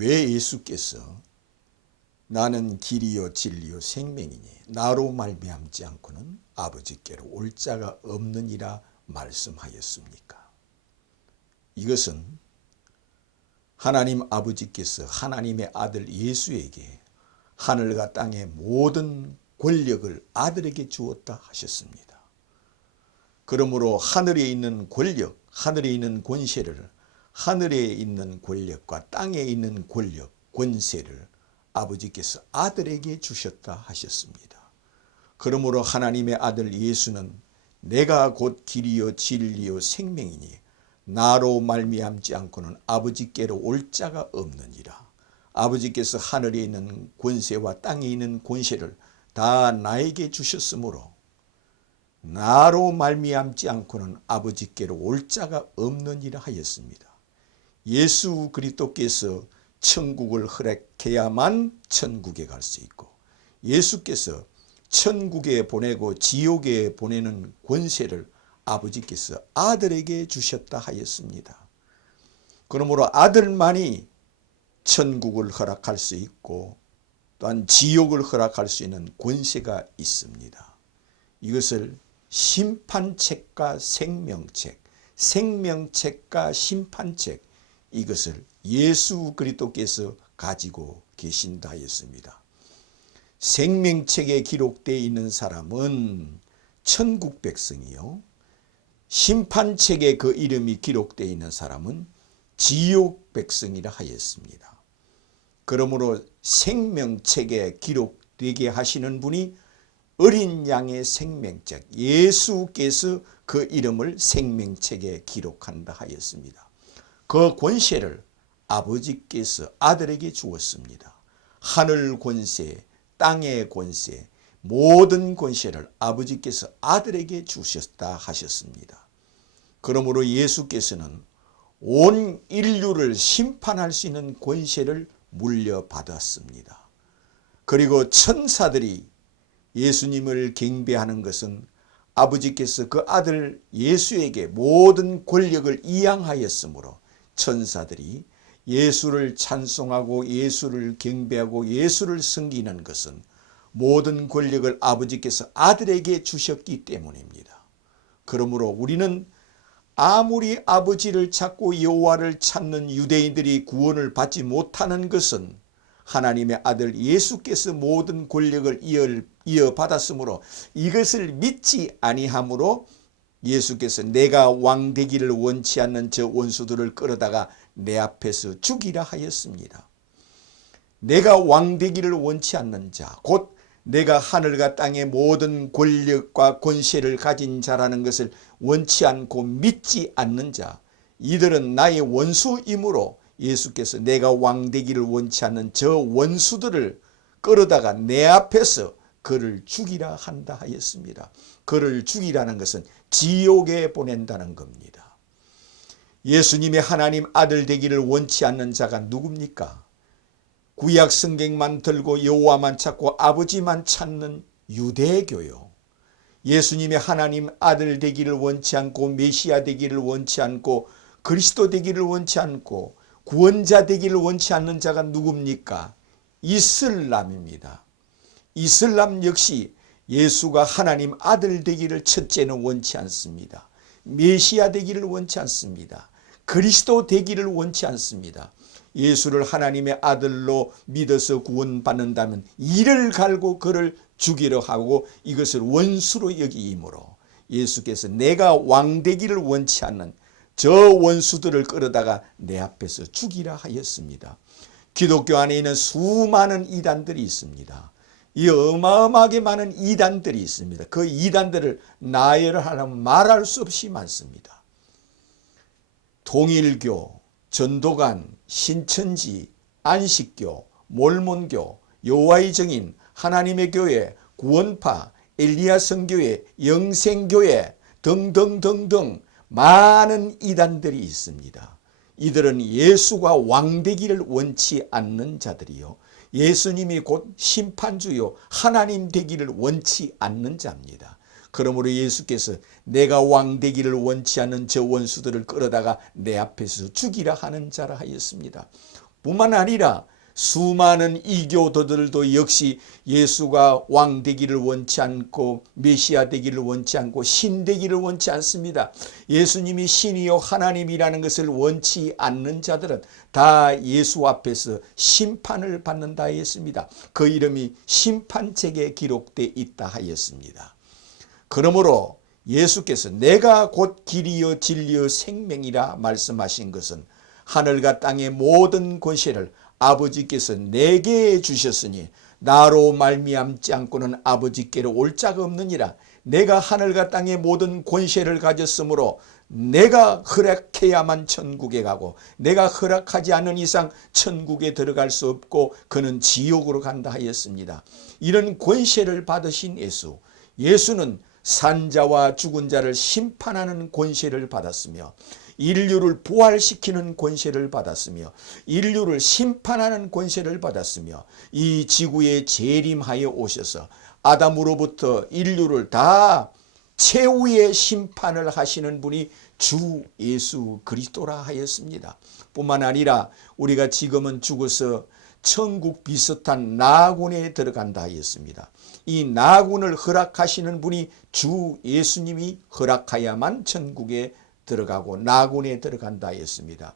왜 예수께서 나는 길이요 진리요 생명이니 나로 말미암지 않고는 아버지께로 올 자가 없느니라 말씀하였습니까? 이것은 하나님 아버지께서 하나님의 아들 예수에게 하늘과 땅의 모든 권력을 아들에게 주었다 하셨습니다. 그러므로 하늘에 있는 권력, 하늘에 있는 권세를, 하늘에 있는 권력과 땅에 있는 권력, 권세를 아버지께서 아들에게 주셨다 하셨습니다. 그러므로 하나님의 아들 예수는 내가 곧 길이요 진리요 생명이니 나로 말미암지 않고는 아버지께로 올 자가 없느니라. 아버지께서 하늘에 있는 권세와 땅에 있는 권세를 다 나에게 주셨으므로 나로 말미암지 않고는 아버지께로 올 자가 없느니라 하였습니다. 예수 그리스도께서 천국을 허락해야만 천국에 갈 수 있고 예수께서 천국에 보내고 지옥에 보내는 권세를 아버지께서 아들에게 주셨다 하였습니다. 그러므로 아들만이 천국을 허락할 수 있고 또한 지옥을 허락할 수 있는 권세가 있습니다. 이것을 심판책과 생명책, 생명책과 심판책, 이것을 예수 그리스도께서 가지고 계신다 했습니다. 생명책에 기록되어 있는 사람은 천국 백성이요, 심판책에 그 이름이 기록되어 있는 사람은 지옥 백성이라 하였습니다. 그러므로 생명책에 기록되게 하시는 분이 어린 양의 생명책, 예수께서 그 이름을 생명책에 기록한다 하였습니다. 그 권세를 아버지께서 아들에게 주었습니다. 하늘 권세, 땅의 권세, 모든 권세를 아버지께서 아들에게 주셨다 하셨습니다. 그러므로 예수께서는 온 인류를 심판할 수 있는 권세를 물려받았습니다. 그리고 천사들이 예수님을 경배하는 것은 아버지께서 그 아들 예수에게 모든 권력을 이양하였으므로 천사들이 예수를 찬송하고 예수를 경배하고 예수를 섬기는 것은 모든 권력을 아버지께서 아들에게 주셨기 때문입니다. 그러므로 우리는 아무리 아버지를 찾고 여호와를 찾는 유대인들이 구원을 받지 못하는 것은 하나님의 아들 예수께서 모든 권력을 이어받았으므로 이것을 믿지 아니하므로 예수께서 내가 왕 되기를 원치 않는 저 원수들을 끌어다가 내 앞에서 죽이라 하였습니다. 내가 왕 되기를 원치 않는 자, 곧 내가 하늘과 땅의 모든 권력과 권세를 가진 자라는 것을 원치 않고 믿지 않는 자, 이들은 나의 원수이므로 예수께서 내가 왕 되기를 원치 않는 저 원수들을 끌어다가 내 앞에서 그를 죽이라 한다 하였습니다. 그를 죽이라는 것은 지옥에 보낸다는 겁니다. 예수님이 하나님 아들 되기를 원치 않는 자가 누굽니까? 구약 성경만 들고 여호와만 찾고 아버지만 찾는 유대교요. 예수님이 하나님 아들 되기를 원치 않고 메시아 되기를 원치 않고 그리스도 되기를 원치 않고 구원자 되기를 원치 않는 자가 누굽니까? 이슬람입니다. 이슬람 역시 예수가 하나님 아들 되기를 첫째는 원치 않습니다. 메시아 되기를 원치 않습니다. 그리스도 되기를 원치 않습니다. 예수를 하나님의 아들로 믿어서 구원받는다면 이를 갈고 그를 죽이려 하고 이것을 원수로 여기므로 예수께서 내가 왕 되기를 원치 않는 저 원수들을 끌어다가 내 앞에서 죽이라 하였습니다. 기독교 안에 있는 수많은 이단들이 있습니다. 이 어마어마하게 많은 이단들이 있습니다. 그 이단들을 나열하려면 말할 수 없이 많습니다. 통일교, 전도관, 신천지, 안식교, 몰몬교, 여호와의 증인, 하나님의 교회, 구원파, 엘리야 성교회, 영생교회 등등등등 많은 이단들이 있습니다. 이들은 예수가 왕 되기를 원치 않는 자들이요, 예수님이 곧 심판주요 하나님 되기를 원치 않는 자입니다. 그러므로 예수께서 내가 왕 되기를 원치 않는 저 원수들을 끌어다가 내 앞에서 죽이라 하는 자라 하였습니다. 뿐만 아니라 수많은 이교도들도 역시 예수가 왕 되기를 원치 않고 메시아 되기를 원치 않고 신 되기를 원치 않습니다. 예수님이 신이요 하나님이라는 것을 원치 않는 자들은 다 예수 앞에서 심판을 받는다 했습니다. 그 이름이 심판책에 기록되어 있다 하였습니다. 그러므로 예수께서 내가 곧 길이요 진리요 생명이라 말씀하신 것은 하늘과 땅의 모든 권세를 아버지께서 내게 주셨으니 나로 말미암지 않고는 아버지께로 올 자가 없느니라. 내가 하늘과 땅의 모든 권세를 가졌으므로 내가 허락해야만 천국에 가고 내가 허락하지 않은 이상 천국에 들어갈 수 없고 그는 지옥으로 간다 하였습니다. 이런 권세를 받으신 예수는 산자와 죽은 자를 심판하는 권세를 받았으며 인류를 부활시키는 권세를 받았으며 인류를 심판하는 권세를 받았으며 이 지구에 재림하여 오셔서 아담으로부터 인류를 다 최후의 심판을 하시는 분이 주 예수 그리스도라 하였습니다. 뿐만 아니라 우리가 지금은 죽어서 천국 비슷한 나군에 들어간다 하였습니다. 이 나군을 허락하시는 분이 주 예수님이 허락하야만 천국에 들어가고 나군에 들어간다 했습니다.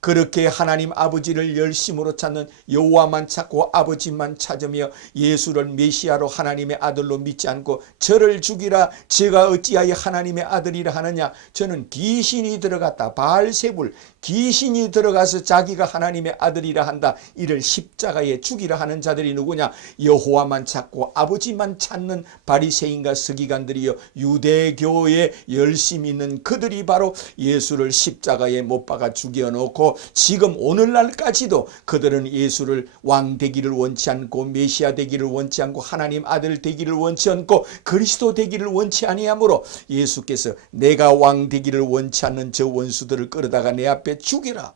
그렇게 하나님 아버지를 열심으로 찾는 여호와만 찾고 아버지만 찾으며 예수를 메시아로 하나님의 아들로 믿지 않고 저를 죽이라 제가 어찌하여 하나님의 아들이라 하느냐. 저는 귀신이 들어갔다. 바알세불 귀신이 들어가서 자기가 하나님의 아들이라 한다. 이를 십자가에 죽이라 하는 자들이 누구냐. 여호와만 찾고 아버지만 찾는 바리새인과 서기관들이요 유대교에 열심히 있는 그들이 바로 예수를 십자가에 못 박아 죽여놓고 지금 오늘날까지도 그들은 예수를 왕 되기를 원치 않고 메시아 되기를 원치 않고 하나님 아들 되기를 원치 않고 그리스도 되기를 원치 아니하므로 예수께서 내가 왕 되기를 원치 않는 저 원수들을 끌어다가 내 앞에 죽이라.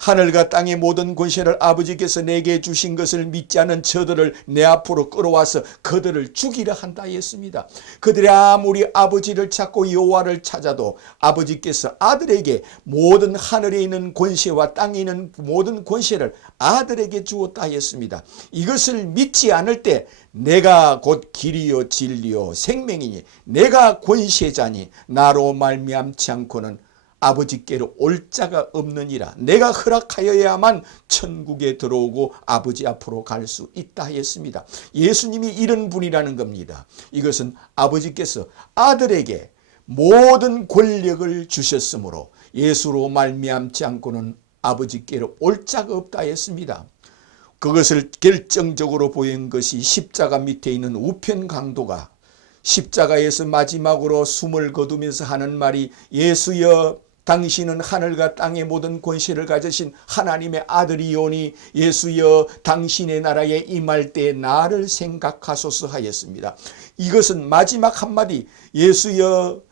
하늘과 땅의 모든 권세를 아버지께서 내게 주신 것을 믿지 않은 저들을 내 앞으로 끌어와서 그들을 죽이려 한다 했습니다. 그들이 아무리 아버지를 찾고 여호와를 찾아도 아버지께서 아들에게 모든 하늘에 있는 권세와 땅에 있는 모든 권세를 아들에게 주었다 했습니다. 이것을 믿지 않을 때 내가 곧 길이요 진리요 생명이니 내가 권세자니 나로 말미암지 않고는 아버지께로 올 자가 없느니라. 내가 허락하여야만 천국에 들어오고 아버지 앞으로 갈 수 있다 했습니다. 예수님이 이런 분이라는 겁니다. 이것은 아버지께서 아들에게 모든 권력을 주셨으므로 예수로 말미암지 않고는 아버지께로 올 자가 없다 했습니다. 그것을 결정적으로 보인 것이 십자가 밑에 있는 우편 강도가 십자가에서 마지막으로 숨을 거두면서 하는 말이 예수여 당신은 하늘과 땅의 모든 권세를 가지신 하나님의 아들이오니 예수여 당신의 나라에 임할 때 나를 생각하소서 하였습니다. 이것은 마지막 한마디 예수여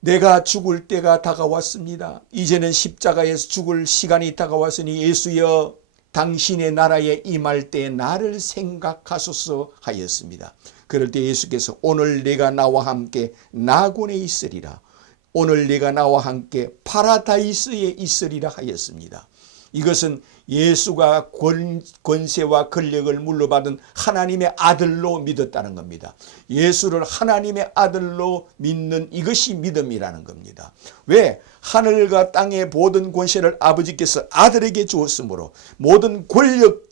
내가 죽을 때가 다가왔습니다. 이제는 십자가에서 죽을 시간이 다가왔으니 예수여 당신의 나라에 임할 때 나를 생각하소서 하였습니다. 그럴 때 예수께서 오늘 내가 나와 함께 나군에 있으리라. 오늘 내가 나와 함께 파라다이스에 있으리라 하였습니다. 이것은 예수가 권세와 권력을 물려받은 하나님의 아들로 믿었다는 겁니다. 예수를 하나님의 아들로 믿는 이것이 믿음이라는 겁니다. 왜? 하늘과 땅의 모든 권세를 아버지께서 아들에게 주었으므로 모든 권력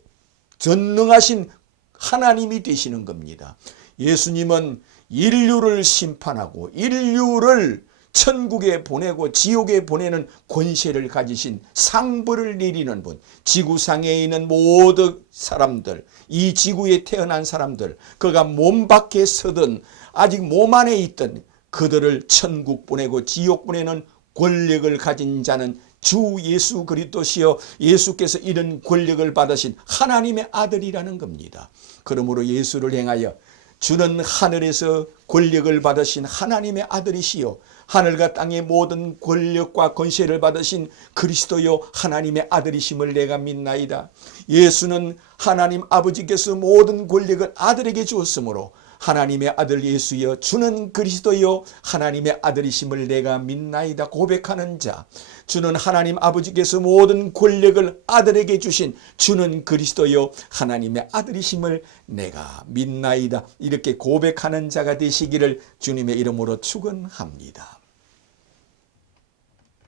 전능하신 하나님이 되시는 겁니다. 예수님은 인류를 심판하고 인류를 천국에 보내고 지옥에 보내는 권세를 가지신 상벌을 내리는 분, 지구상에 있는 모든 사람들, 이 지구에 태어난 사람들, 그가 몸 밖에 서든 아직 몸 안에 있던 그들을 천국 보내고 지옥 보내는 권력을 가진 자는 주 예수 그리스도시요 예수께서 이런 권력을 받으신 하나님의 아들이라는 겁니다. 그러므로 예수를 행하여 주는 하늘에서 권력을 받으신 하나님의 아들이시요 하늘과 땅의 모든 권력과 권세를 받으신 그리스도요 하나님의 아들이심을 내가 믿나이다. 예수는 하나님 아버지께서 모든 권력을 아들에게 주었으므로 하나님의 아들 예수여 주는 그리스도여 하나님의 아들이심을 내가 믿나이다 고백하는 자, 주는 하나님 아버지께서 모든 권력을 아들에게 주신 주는 그리스도여 하나님의 아들이심을 내가 믿나이다, 이렇게 고백하는 자가 되시기를 주님의 이름으로 축원합니다.